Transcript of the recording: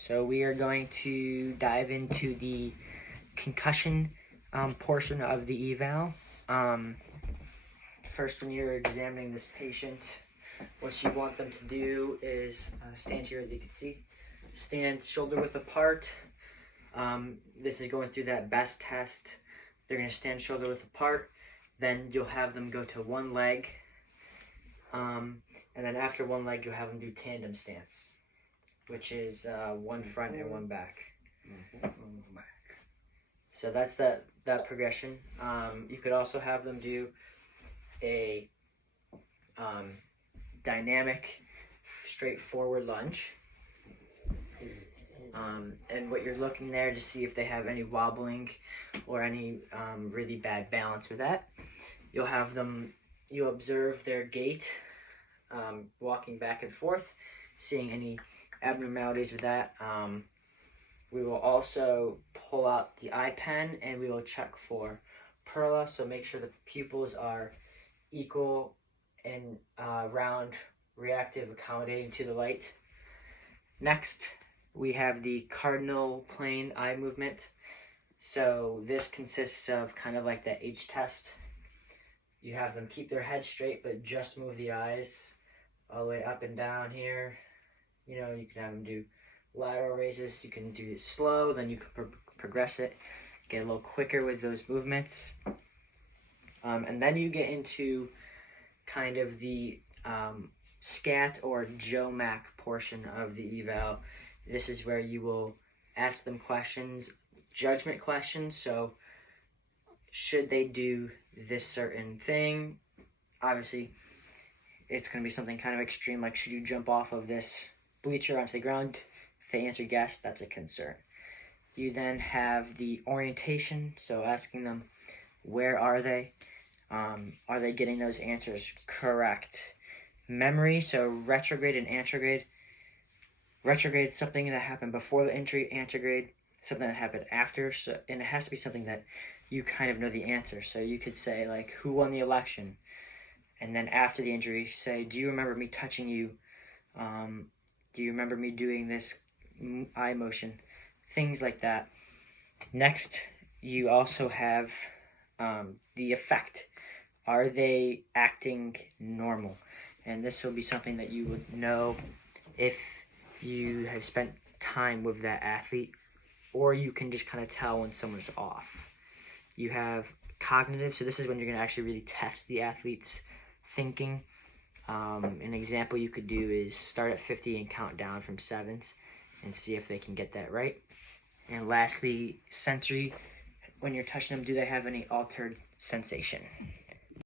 So we are going to dive into the concussion portion of the eval. First, when you're examining this patient, what you want them to do is stand here, as you can see. Stand shoulder width apart. This is going through that best test. They're going to stand shoulder width apart. Then you'll have them go to one leg. And then after one leg, you'll have them do tandem stance, which is one front and one back. So that's that progression. You could also have them do a dynamic straight forward lunge. And what you're looking there to see if they have any wobbling or any really bad balance with that. You'll observe their gait, walking back and forth, seeing any abnormalities with that. We will also pull out the eye pen and we will check for perla, so make sure the pupils are equal and round, reactive, accommodating to the light. Next, we have the cardinal plane eye movement. So this consists of kind of like the H test. You have them keep their head straight, but just move the eyes all the way up and down here. You know, you can have them do lateral raises. You can do it slow, then you can progress it, get a little quicker with those movements. And then you get into kind of the SCAT or JOMAC portion of the eval. This is where you will ask them questions, judgment questions. So should they do this certain thing? Obviously, it's going to be something kind of extreme, like should you jump off of this bleacher onto the ground? If they answer yes, that's a concern. You then have the orientation, so asking them, where are they? Are they getting those answers correct? Memory, so retrograde and antegrade. Retrograde, something that happened before the injury. Antegrade, something that happened after. So, and it has to be something that you kind of know the answer. So you could say, like, who won the election? And then after the injury, say, do you remember me touching you? Do you remember me doing this eye motion? Things like that. Next, you also have the effect. Are they acting normal? And this will be something that you would know if you have spent time with that athlete, or you can just kind of tell when someone's off. You have cognitive, so this is when you're going to actually really test the athlete's thinking. An example you could do is start at 50 and count down from sevens and see if they can get that right. And lastly, sensory, when you're touching them, do they have any altered sensation?